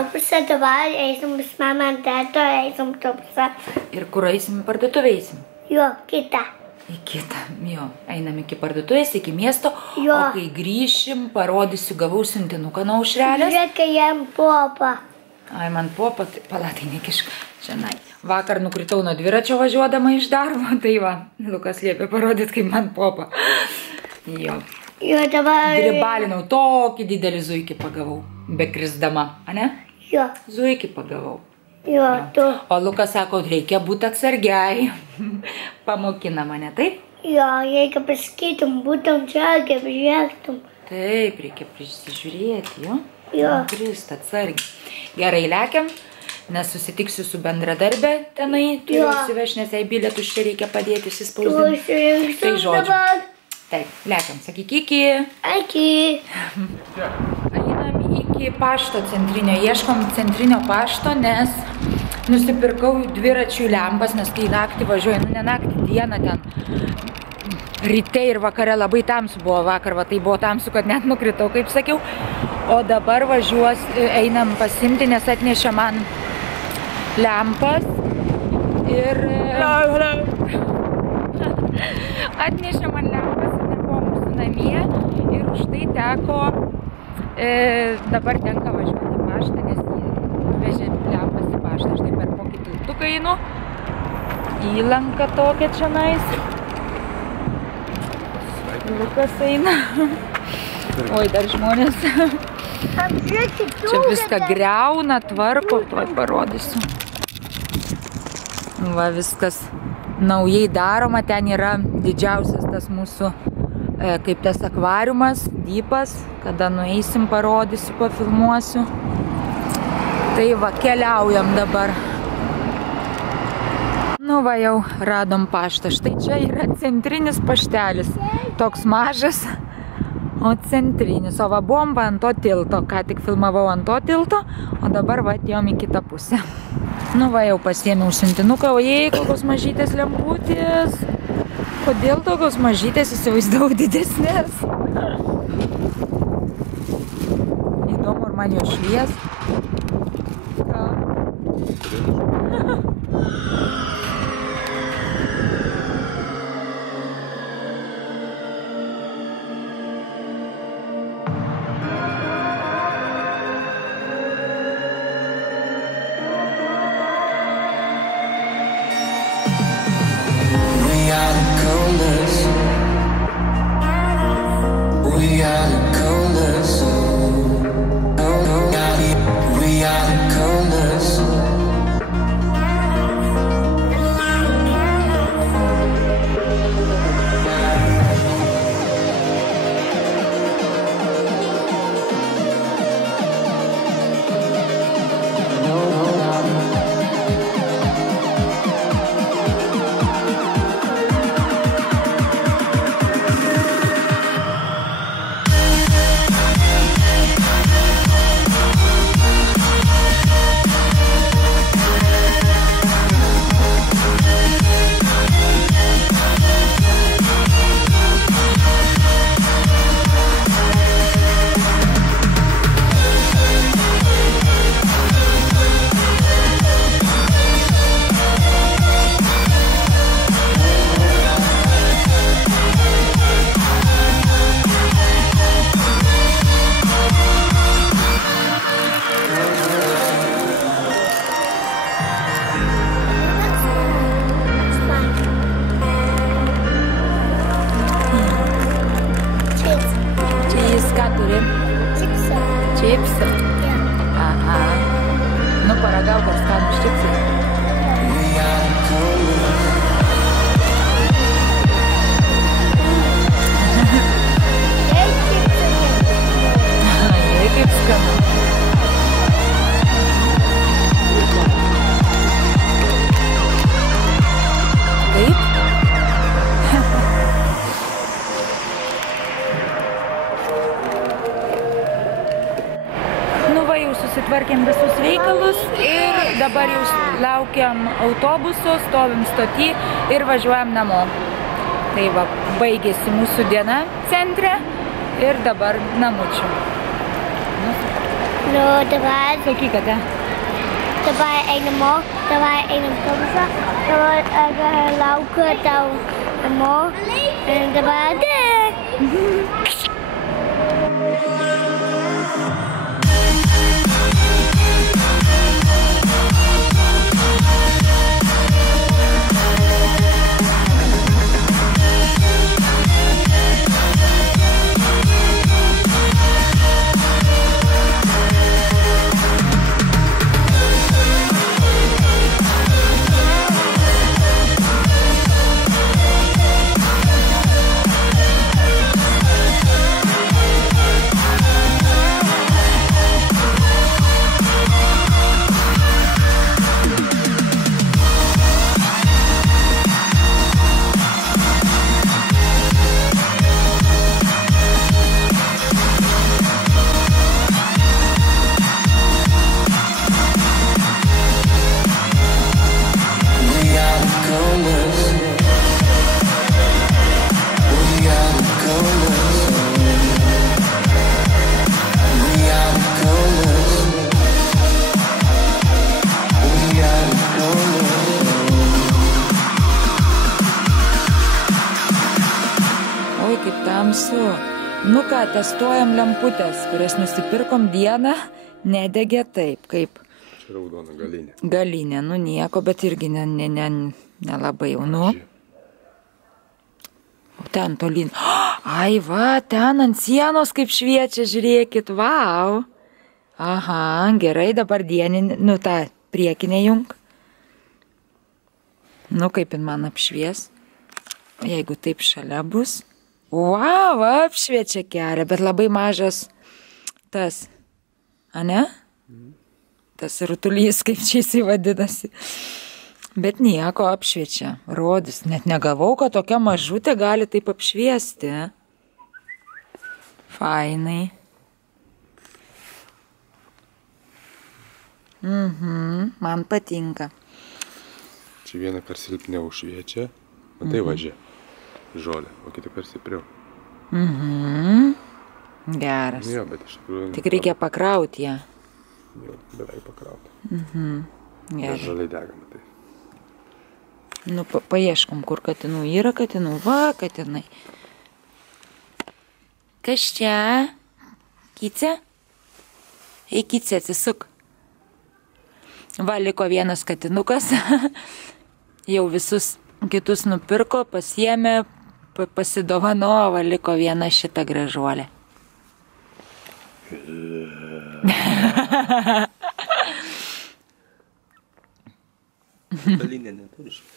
autobusą, dabar eisim pas mamą, tėto, eisim autobusą. Ir kur eisim, parduotuvę eisim? Jo, kitą. Į kitą, jo. Einam iki parduotuvės, iki miesto. Jo. O kai grįšim, parodysiu, gavau siuntinuką nuo Aušrelės. Žiūrėk, jam popa. Ai, man popa, tai palatai nekišk. Šiandien. Vakar nukritau nuo dviračio važiuodama iš darbo, tai va, Lukas liepė parodyti, kaip man popa. Jo. Jo, dabar... Dribalinau, tokį didelį zuikį pagavau, bekrisdama, ane? Jo. Zuikį pagavau. Jo, tu. O Lukas sako, reikia būti atsargiai. Pamokina mane, taip? Jo, reikia pasakytum, būtum čia, kaip žiūrėtum. Taip, reikia prisižiūrėti, jo? Jo. Krist, atsargiai. Gerai, lekiam, nes susitiksiu su bendradarbė tenai. Turiu įsiveš, nes jai bilietus čia reikia padėti įsispausdinti. Tai žodžiu. Taip, lekiam, sakyk iki. Iki. Einam iki pašto centrinio, ieškom centrinio pašto, nes nusipirkau dviračių lempas, nes kai naktį važiuoju, nu ne naktį, dieną ten. Ryte ir vakare labai tamsu buvo vakar, va tai buvo tamsu, kad net nukritau, kaip sakiau. O dabar einam pasimti, nes atnešė man lempas. Ir... Atnešė man lempas ir nebuvo mūsų namie. Ir už tai teko, dabar tenka važiuoti į paštą, nes vežė lempas į paštą. Štai per kokį tiltuką einu. Įlanka tokia čionais. Lukas eina. Oi, dar žmonės. Čia viską griauna, tvarko, tuoj parodysiu. Va, viskas naujai daroma, ten yra didžiausias tas mūsų, kaip tas akvariumas, dypas. Kada nueisim, parodysiu, pafilmuosiu. Tai va, keliaujam dabar. Nu va, jau radom paštą. Štai čia yra centrinis paštelis. Toks mažas, o centrinis. O va, buvom ant to tilto. Ką tik filmavau ant to tilto, o dabar va, atėjom į kitą pusę. Nu va, jau pasiėmiau siuntinuką. O jei, kokios mažytės lemputės. Kodėl tokios mažytės, įsivaizdavau didesnės? Įdomu, ar man jo švies. Ką? Čipsą? Aha. Nu, paragauk, ar skanus čipsai. Jei kaip skanu. Kaip? Susitvarkėm visus reikalus ir dabar jau laukiam autobuso, stovim stoty ir važiuojam namo. Tai va, baigėsi mūsų diena centre ir dabar namučių. Nu, dabar Sakykite. een mor, dabar een komsa, dabar lauka tau mor, en dabar det. Nu ką, testuojam lemputės, kurias nusipirkom dieną, nedegė taip, kaip raudona galinė. Galinė, nu nieko, bet irgi nelabai jau, nu. O ten tolyn. Ai va, ten ant sienos kaip šviečia, žiūrėkit, vau. Aha, gerai, dabar dieninį, nu tą priekinę jung. Nu kaip jin man apšvies. Jeigu taip šalia bus. Vau, apšviečia kelią, bet labai mažas tas, ane? Tas rutulys, kaip čia jisai vadinasi. Bet nieko apšviečia, rodys. Net negavau, kad tokia mažutė gali taip apšviesti. Fainai. Man patinka. Čia vieną kart silpniau šviečia, matai važė. Žolė, o kitą kart stipriau. Geras. Jo, bet iš tikrųjų... Tik reikia pakrauti ją. Jo, beveik pakrauti. Gerai. Žaliai dega, matai. Nu, paieškom, kur katinų. Yra katinų. Va, katinai. Kas čia? Kycė? Ei, Kycė, atsisuk. Va, liko vienas katinukas. Jau visus kitus nupirko, pasiėmė, pasidovanojo, va, liko viena šita gražuolė. Galinė neturi švies.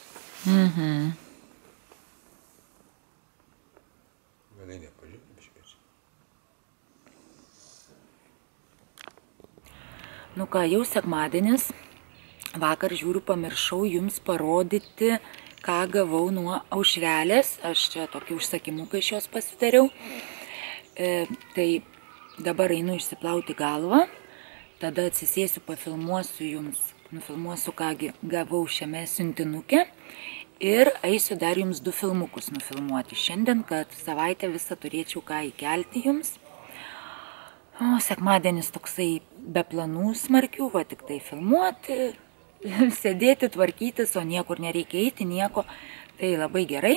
Galinė, pažiūrėk, švies. Nu ką, jau sekmadienis. Vakar žiūriu, pamiršau jums parodyti, ką gavau nuo Aušrelės. Aš čia tokį užsakymuką iš jos pasidariau. Tai dabar einu išsiplauti galvą. Tada atsisėsiu, pafilmuosiu jums. Nufilmuosiu, kągi gavau šiame siuntinuke. Ir eisiu dar jums 2 filmukus nufilmuoti. Šiandien, kad savaitę visą turėčiau ką įkelti jums. O, sekmadienis toksai be planų smarkių, va tik tai filmuoti, sėdėti, tvarkytis, o niekur nereikia eiti, nieko. Tai labai gerai.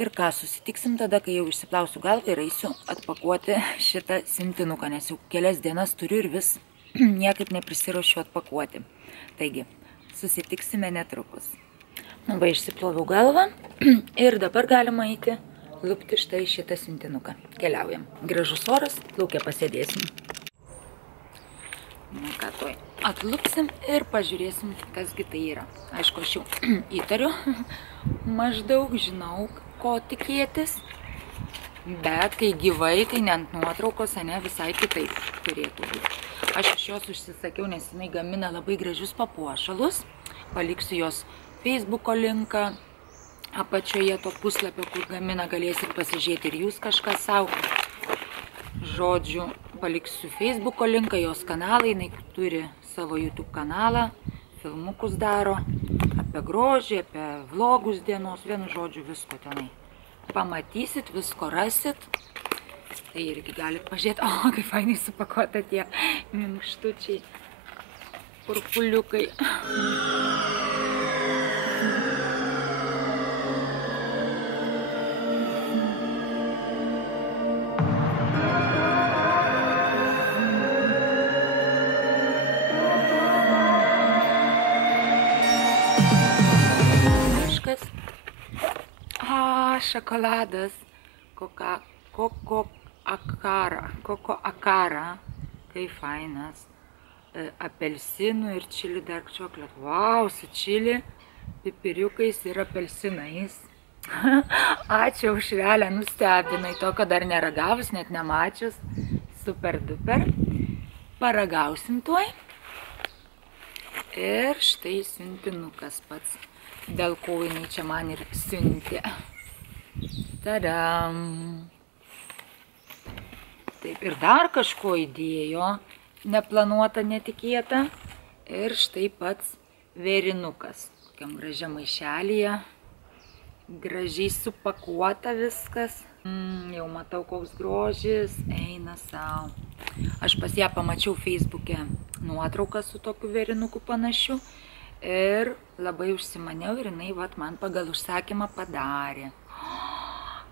Ir ką, susitiksim tada, kai jau išsiplausiu galvą ir eisiu atpakuoti šitą siuntinuką, nes jau kelias dienas turiu ir vis niekaip neprisiruošiu atpakuoti. Taigi, susitiksime netrukus. Nu, va, išsiploviau galvą ir dabar galima eiti lupti štai šitą siuntinuką. Keliaujam. Gražus oras, lauke pasėdėsim. Nu ką, tuoj atlupsim ir pažiūrėsim, kasgi tai yra. Aišku, aš jau įtariu, maždaug žinau, ko tikėtis, bet kai gyvai, tai ne ant nuotraukos, ne visai kitaip turėtų būti. Aš iš jos užsisakiau, nes jinai gamina labai gražius papuošalus. Paliksiu jos Facebooko linką apačioje to puslapio, kur gamina, galėsit pasižiūrėti ir jūs kažką savo. Žodžiu, paliksiu Facebooko linką, jos kanalą, jinai turi savo YouTube kanalą, filmukus daro, apie grožį, apie vlogus dienos, vienu žodžiu visko tenai. Pamatysit, visko rasit. Tai irgi galit pažiūrėti, o, kaip fainai supakuota tie minkštučiai, purpuliukai. Šokoladas, koko akara, kaip fainas, apelsinų ir čili dark chocolate. Vau, su čili, pipiriukais ir apelsinais. Ačiū, Aušrelė, nustebinai, to, kad dar neragavus, net nemačius. Super duper. Paragausim tuoj. Ir štai siuntinukas pats, dėl ko jinai čia man ir siuntė. Tadam. Taip, ir dar kažko įdėjo, neplanuota, netikėta. Ir štai pats vėrinukas. Tokiam gražiam maišelyje. Gražiai supakuota viskas. Jau matau, koks grožis. Eina sau. Aš pas ją pamačiau Facebook'e nuotrauką su tokiu vėrinuku panašiu. Ir labai užsimaniau ir jinai man pagal užsakymą padarė.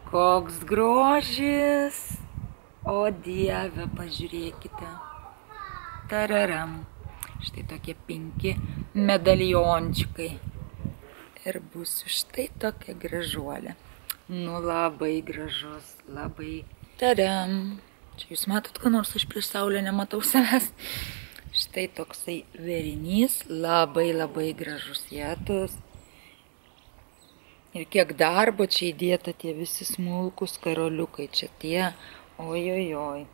Koks grožis! O Dieve, pažiūrėkite. Tararam. Štai tokie 5 medaliončiukai. Ir bus štai tokia gražuolė. Nu, labai gražus, labai. Tadam. Čia jūs matot, ką nors aš prieš saulę nematau savęs. Štai toksai vėrinys, labai gražus jėtus. Ir kiek darbo čia įdėta tie visi smulkus karoliukai, čia tie, ojojoj.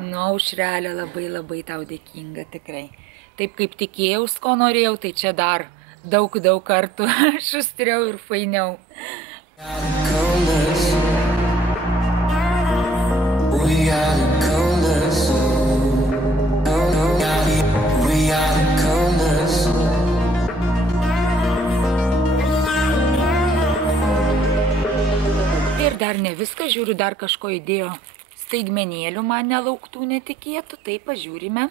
Nu, Aušrelė, labai tau dėkinga tikrai. Taip kaip tikėjaus, ko norėjau, tai čia dar daug kartų šustriau ir fainiau. Ir dar ne viską, žiūriu, dar kažko įdėjo staigmenėlių man nelauktų, netikėtų, tai pažiūrime.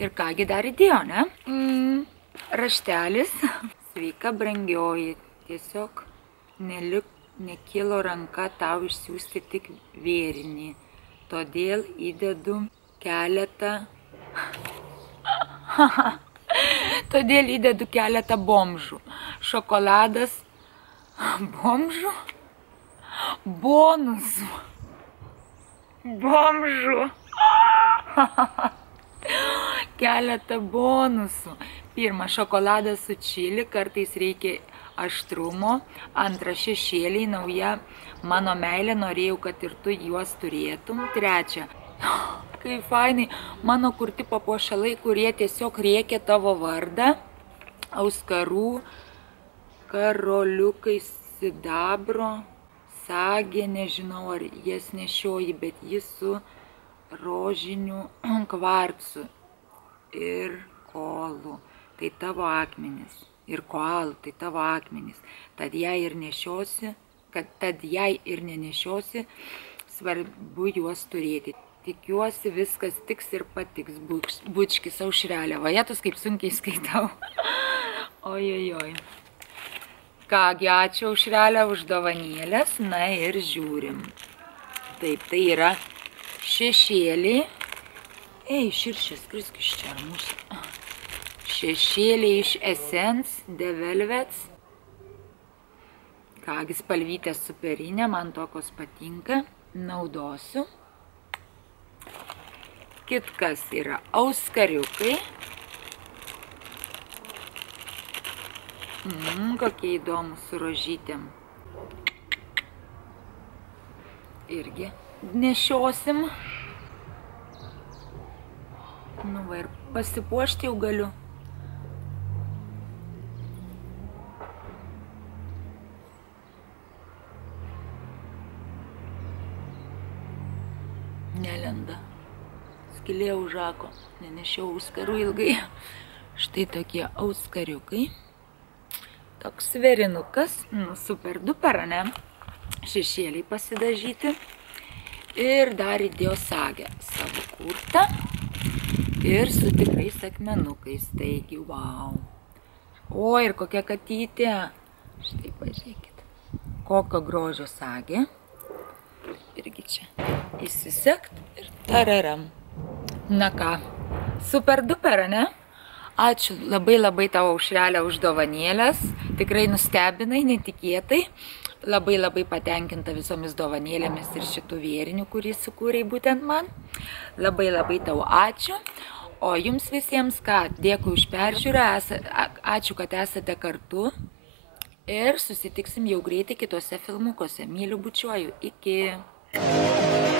Ir kągi dar įdėjo, ne? Raštelis. Sveika, brangioji, tiesiog nekilo ranka tau išsiųsti tik vėrinį. Todėl įdedu keletą bomžų. Šokoladas bomžų? Bonusų. Bomžų. Keletą bonusų. Pirma, šokoladas su čili, kartais reikia aštrumo. Antra, šešėliai, nauja mano meilė, norėjau, kad ir tu juos turėtum. Trečia, kaip fainai, mano kurti papuošalai, kurie tiesiog rėkia tavo vardą. Auskarų, karoliukai, sidabro, sagė, nežinau, ar jas nešioji, bet jis su rožiniu kvarcu ir kolu. Tai tavo akmenys. Ir koalų, tai tavo akmenys. Tad jei ir nenešiosi, svarbu juos turėti. Tikiuosi, viskas tiks ir patiks. Bučkis, Aušrelė. Vajetus, kaip sunkiai skaitau. Ojojoj. Kągi, ačiū, Aušrelė, už dovanėlės. Na ir žiūrim. Taip, tai yra šešėliai. Ei, širšės, kriskis čia mūsų. Šešėliai iš Essence de Velvets. Kągi, spalvytė superinė, man tokios patinka. Naudosiu. Kitkas yra auskariukai. Kokie įdomus su rožytėm. Irgi nešiosim. Nu va, ir pasipuošti jau galiu. Nelenda. Skylė užako. Nenešiau auskarų ilgai. Štai tokie auskariukai. Toks sverinukas. Nu, super duper, ne? Šešėliai pasidažyti. Ir dar įdėjo sagę savo kurtą. Ir su tikrais akmenukais. Taigi, wow. O, ir kokia katytė. Štai pažiūrėkit. Kokio grožio sagė. Irgi čia įsisekt ir tararam. Na ką, super duper, ne? Ačiū labai tavo Aušrelė už dovanėlės. Tikrai nustebinai, netikėtai. Labai patenkinta visomis dovanėlėmis ir šitų vėrinių, kurį sukūrei būtent man. Labai tau ačiū. O jums visiems ką, dėkui už peržiūrą, ačiū, kad esate kartu. Ir susitiksim jau greitai kitose filmukuose. Myliu, bučiuoju. Iki.